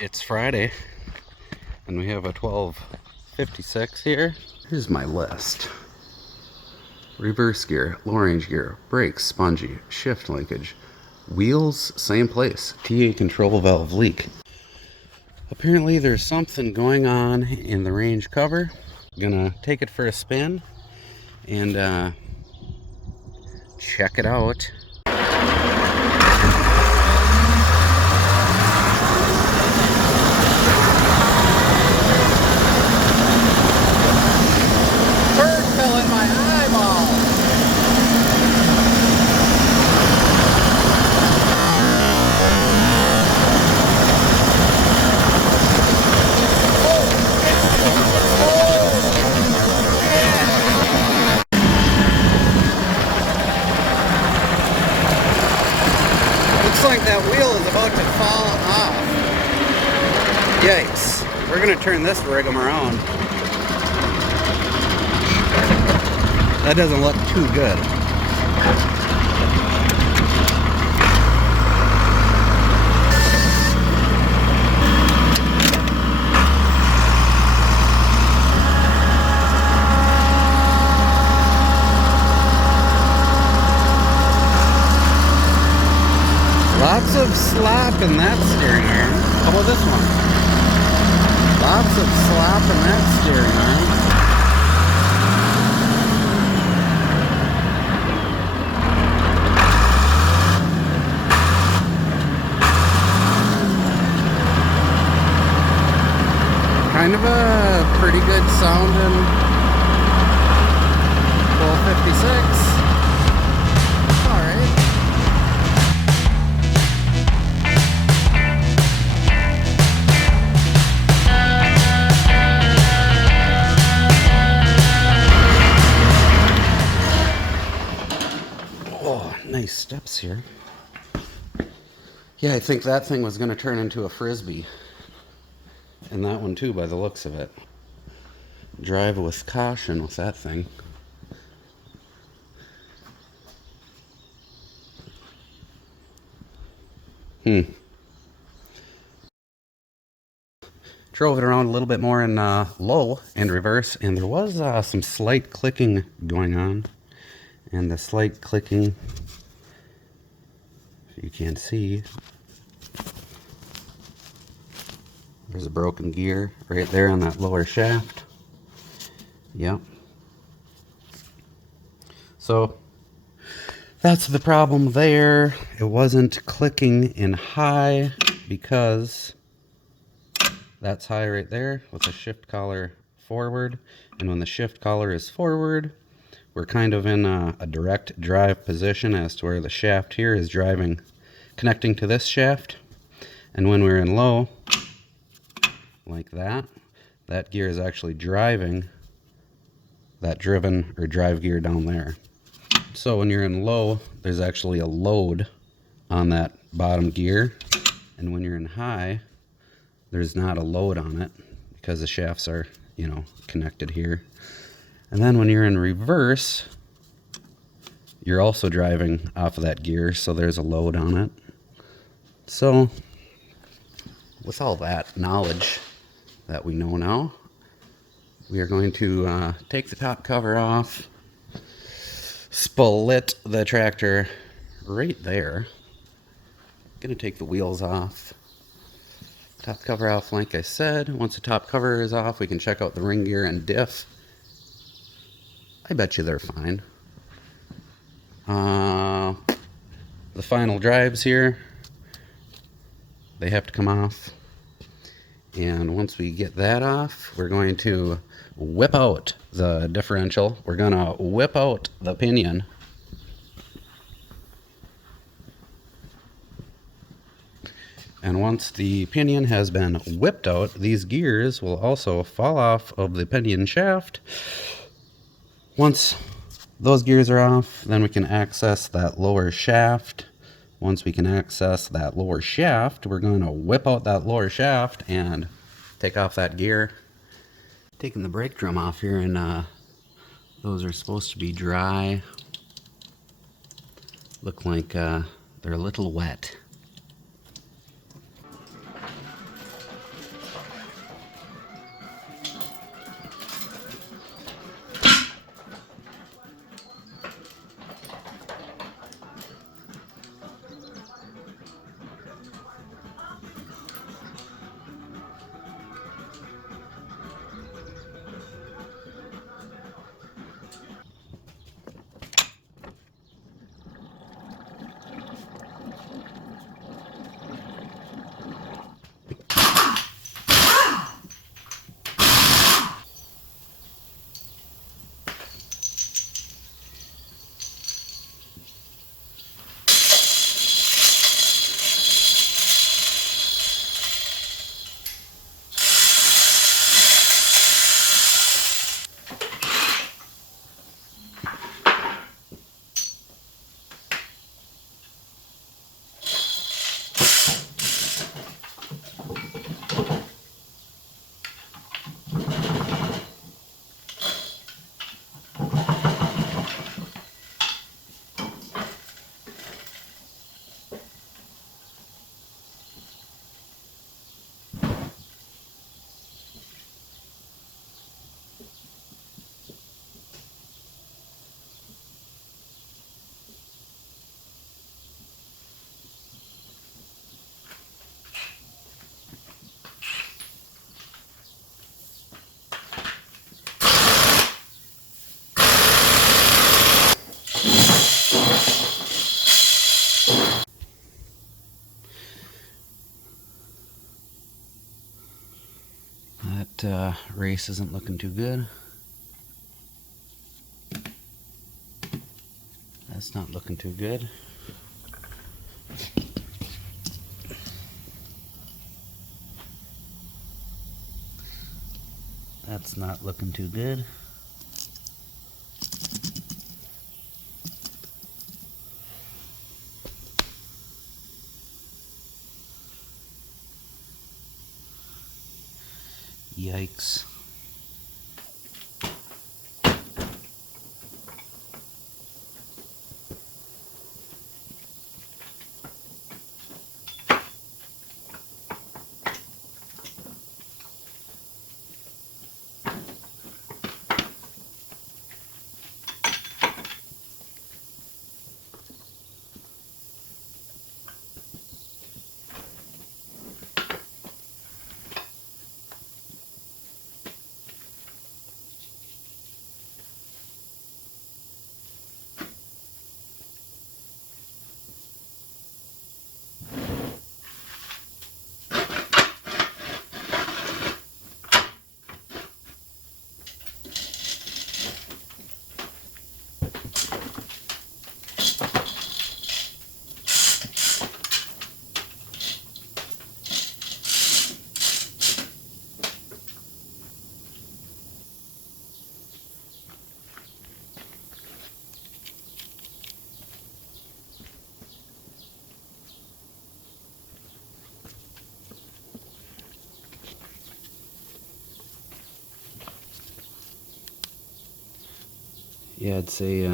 It's Friday and we have a 1256 here. Here's my list. Reverse gear, low range gear, brakes, spongy, shift linkage, wheels, same place, TA control valve leak. Apparently there's something going on in the range cover. Gonna take it for a spin and check it out. Looks like that wheel is about to fall off. Yikes. We're going to turn this rig'em around. That doesn't look too good. Lots of slop in that steering arm. How about this one? Lots of slop in that steering arm. Kind of a pretty good sounding 1256. Nice steps here. Yeah, I think that thing was going to turn into a frisbee. And that one too, by the looks of it. Drive with caution with that thing. Drove it around a little bit more in low and reverse, and there was some slight clicking going on. And the slight clicking, you can't see, there's a broken gear right there on that lower shaft. Yep. So that's the problem there. It wasn't clicking in high because that's high right there with the shift collar forward. And when the shift collar is forward, we're kind of in a direct drive position as to where the shaft here is driving, connecting to this shaft. And when we're in low, like that, that gear is actually driving that driven or drive gear down there. So when you're in low, there's actually a load on that bottom gear. And when you're in high, there's not a load on it because the shafts are, connected here. And then when you're in reverse, you're also driving off of that gear, so there's a load on it. So with all that knowledge that we know now, we are going to take the top cover off, split the tractor right there. Gonna take the wheels off. Top cover off, like I said. Once the top cover is off, we can check out the ring gear and diff. I bet you they're fine. The final drives here, they have to come off. And once we get that off, we're going to whip out the differential. We're going to whip out the pinion. And once the pinion has been whipped out, these gears will also fall off of the pinion shaft. Once those gears are off, then we can access that lower shaft. Once we can access that lower shaft, we're going to whip out that lower shaft and take off that gear. Taking the brake drum off here, and those are supposed to be dry. Look like they're a little wet. That race isn't looking too good. That's not looking too good. That's not looking too good. Yikes. Yeah, I'd say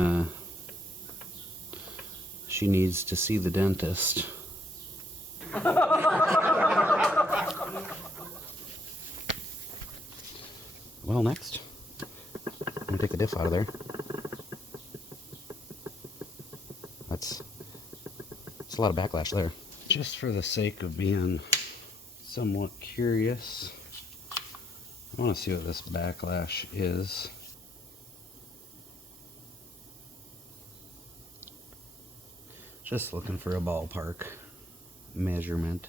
she needs to see the dentist. Well, next, I'm gonna take the diff out of there. That's a lot of backlash there. Just for the sake of being somewhat curious, I want to see what this backlash is. Just looking for a ballpark measurement.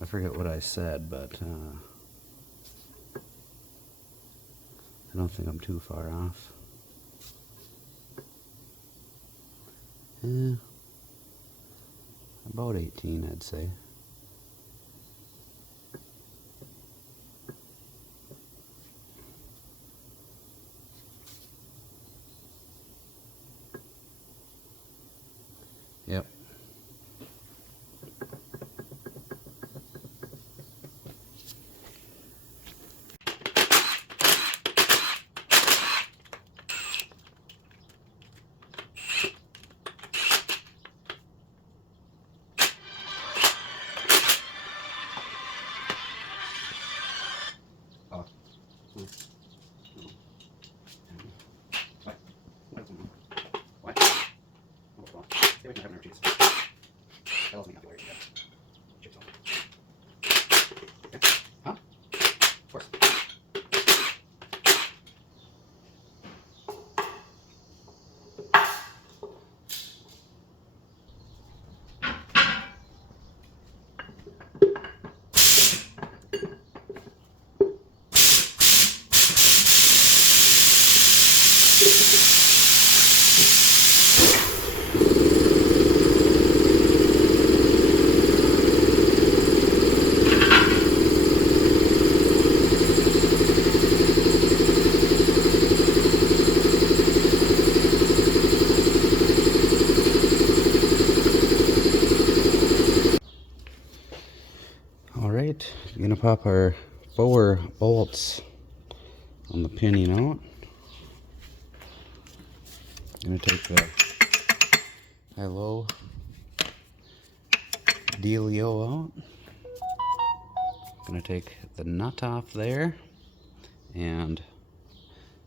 I forget what I said, but I don't think I'm too far off. About 18, I'd say. Yep. Alright, I'm gonna pop our 4 bolts on the pinion out. I'm gonna take the high-low dealio out. Gonna take the nut off there and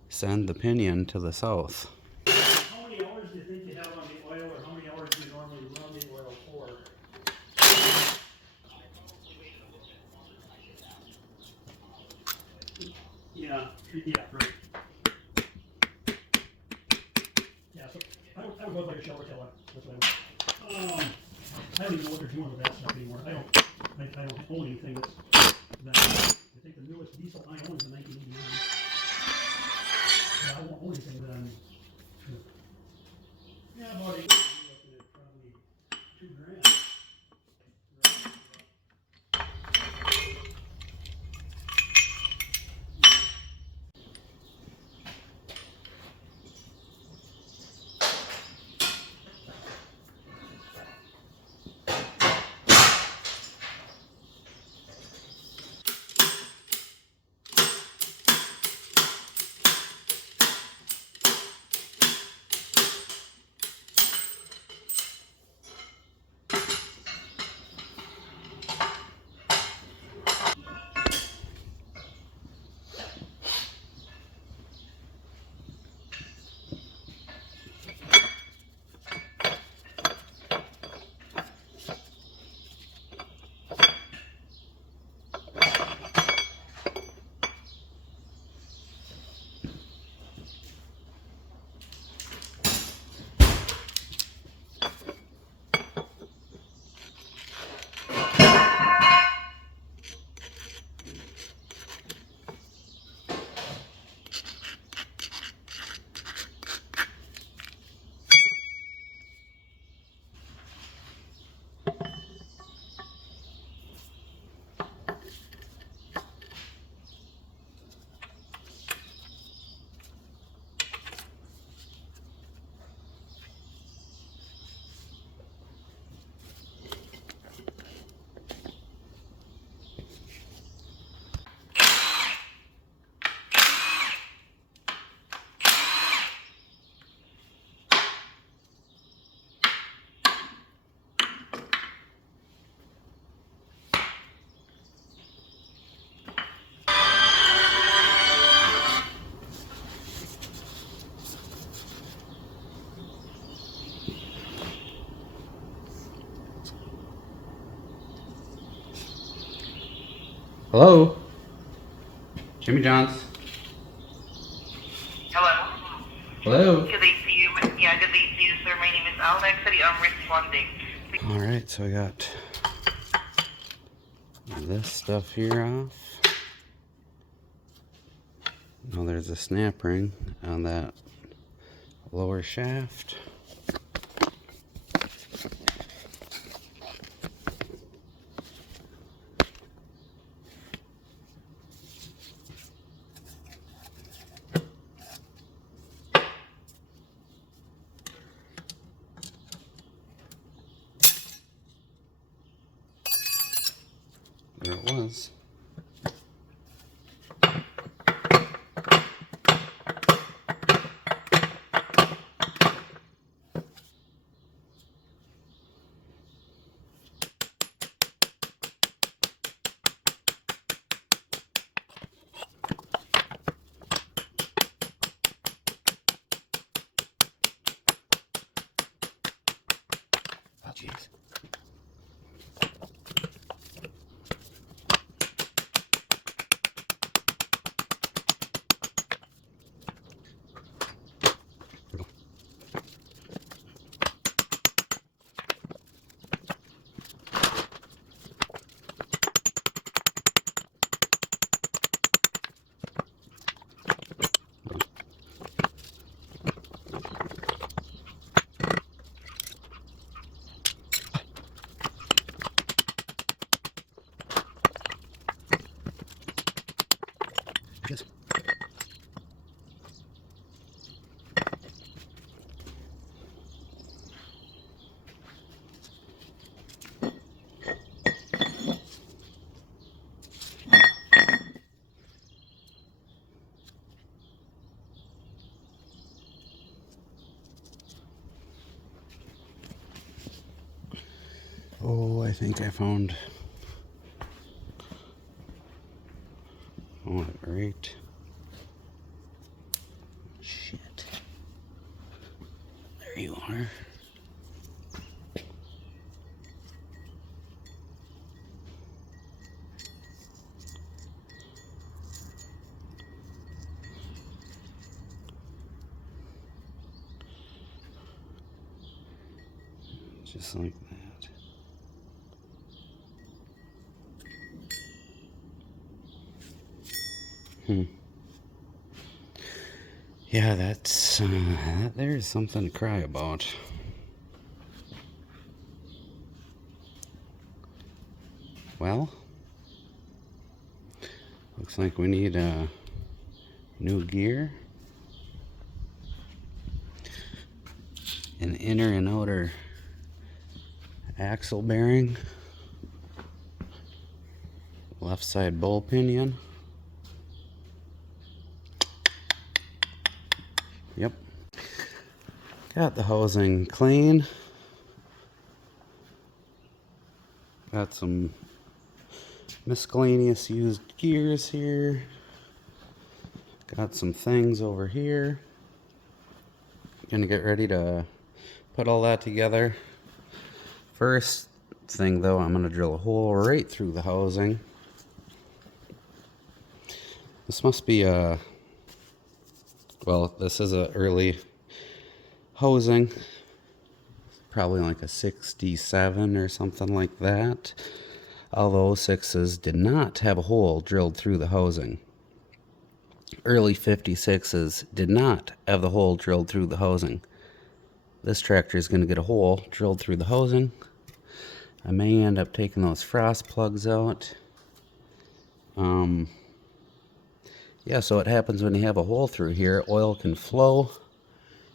send the pinion to the south. How many hours do you think you have on the oil, or how many hours do you normally run the oil for? Yeah, right. Yeah, so I would go like a shower till that's what I would. I don't even know what they're doing with that stuff anymore. I don't. I don't own anything that's that. I think the newest diesel I own is a 1989. Yeah, I won't own anything that I'm. Yeah, about 8 years, you're looking at probably $2,000. Right. Hello? Jimmy Johns. Hello? Hello? Good day to you. Yeah, good day to you, sir. My name is Al. Actually, I'm responding. Alright, so I got this stuff here off. Now there's a snap ring on that lower shaft. There it was. Oh, jeez. Yes. Oh, I think I found it right. Shit. There you are. Just like that. Yeah, that's there's something to cry about. Well, looks like we need a new gear, an inner and outer axle bearing, left side bowl pinion. Yep. Got the housing clean. Got some miscellaneous used gears here. Got some things over here. Gonna get ready to put all that together. First thing though, I'm gonna drill a hole right through the housing. This must be a, well, this is a early housing. Probably like a 67 or something like that. Although 06s did not have a hole drilled through the housing. Early 56s did not have the hole drilled through the housing. This tractor is going to get a hole drilled through the housing. I may end up taking those frost plugs out. Yeah, so what happens when you have a hole through here, oil can flow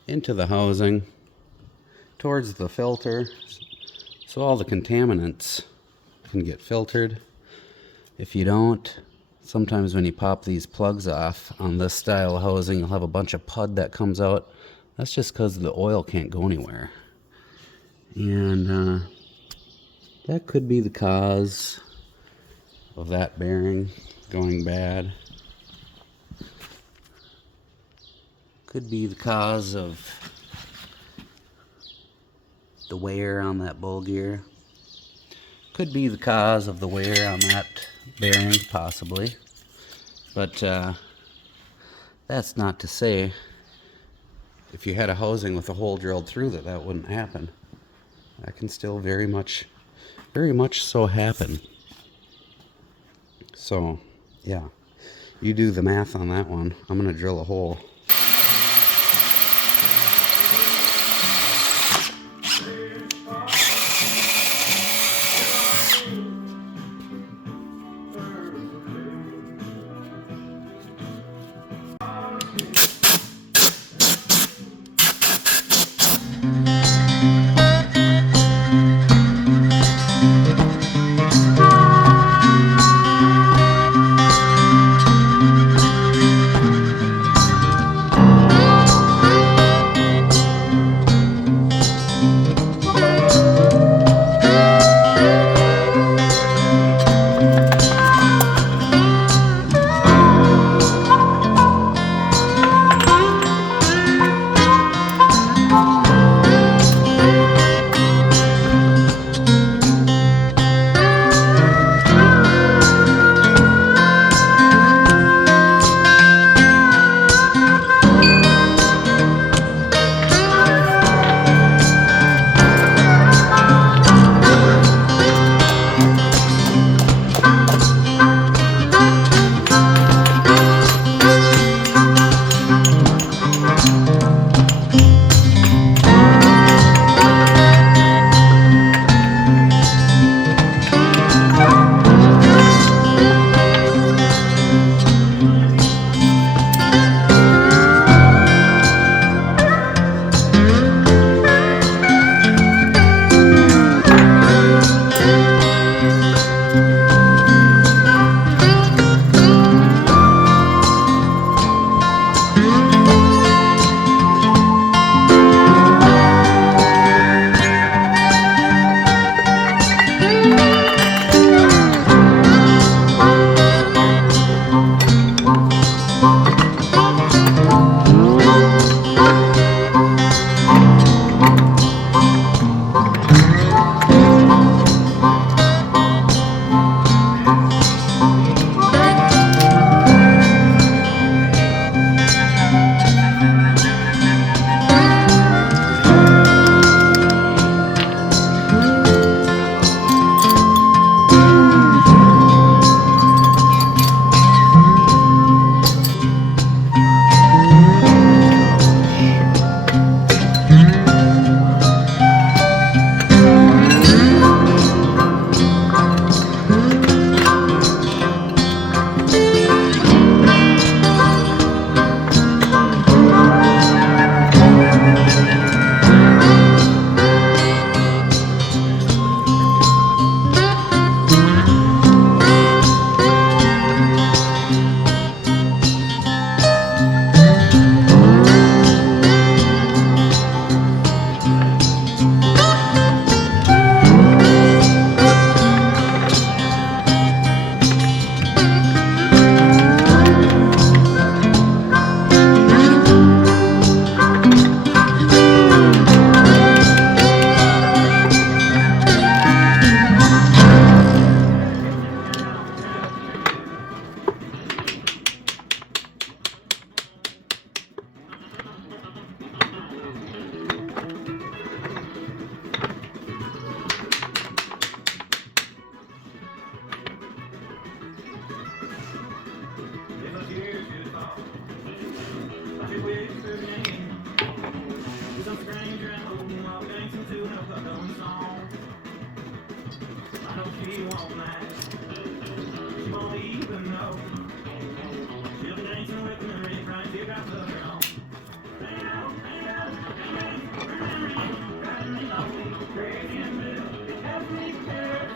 into the housing towards the filter, so all the contaminants can get filtered. If you don't, sometimes when you pop these plugs off on this style of housing, you'll have a bunch of pud that comes out. That's just because the oil can't go anywhere. And that could be the cause of that bearing going bad. Could be the cause of the wear on that bowl gear. Could be the cause of the wear on that bearing, possibly. But that's not to say if you had a housing with a hole drilled through that wouldn't happen. That can still very much so happen. So, yeah, you do the math on that one. I'm gonna drill a hole.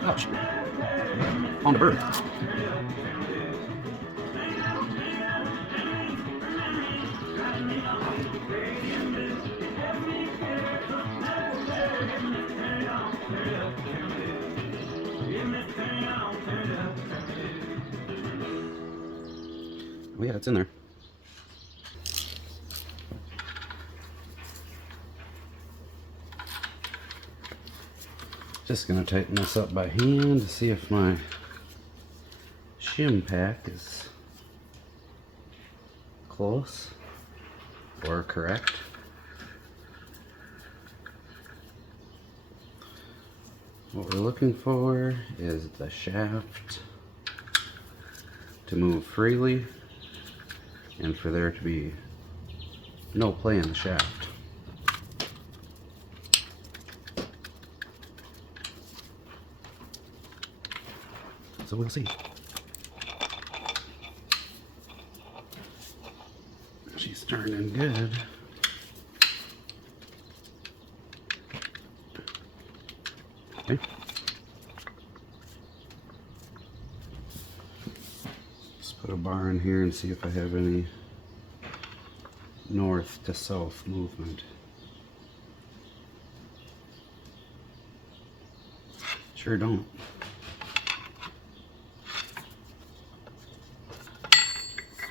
Ouch. On the bird. Oh yeah, it's in there. Just gonna tighten this up by hand to see if my shim pack is close or correct. What we're looking for is the shaft to move freely and for there to be no play in the shaft. So we'll see. She's turning good. Okay. Let's put a bar in here and see if I have any north to south movement. Sure don't.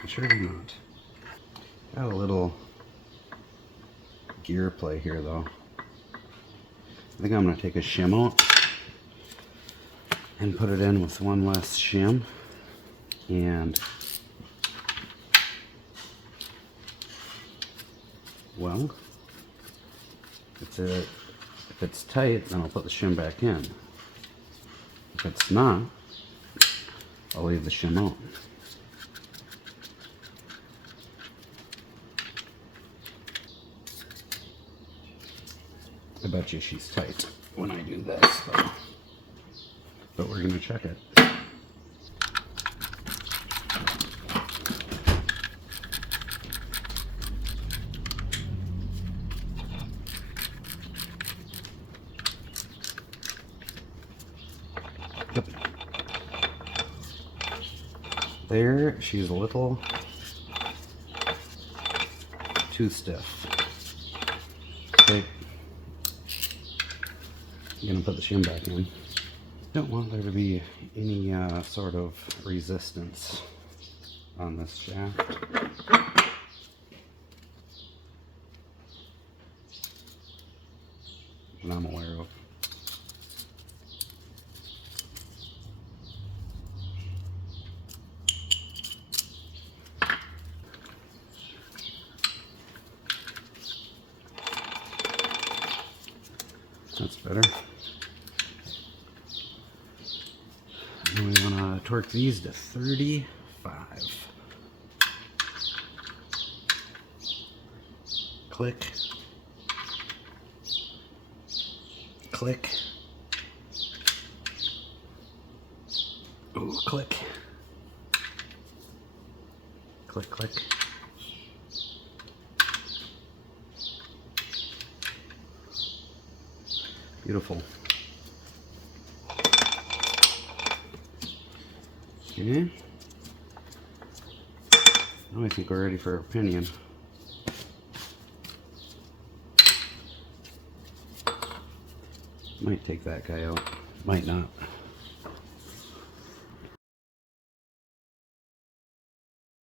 Sure do not. Got a little gear play here though. I think I'm going to take a shim out and put it in with one less shim, and well, if it's tight, then I'll put the shim back in. If it's not, I'll leave the shim out. I bet you she's tight when I do this, though. But we're gonna check it. Yep. There, she's a little too stiff. Okay. I'm gonna put the shim back in. Don't want there to be any sort of resistance on this shaft. That I'm aware of. That's better. And we want to torque these to 35. Click. Click. Ooh, click. Click, click. Beautiful. Okay. Now I think we're ready for a pinion. Might take that guy out. Might not.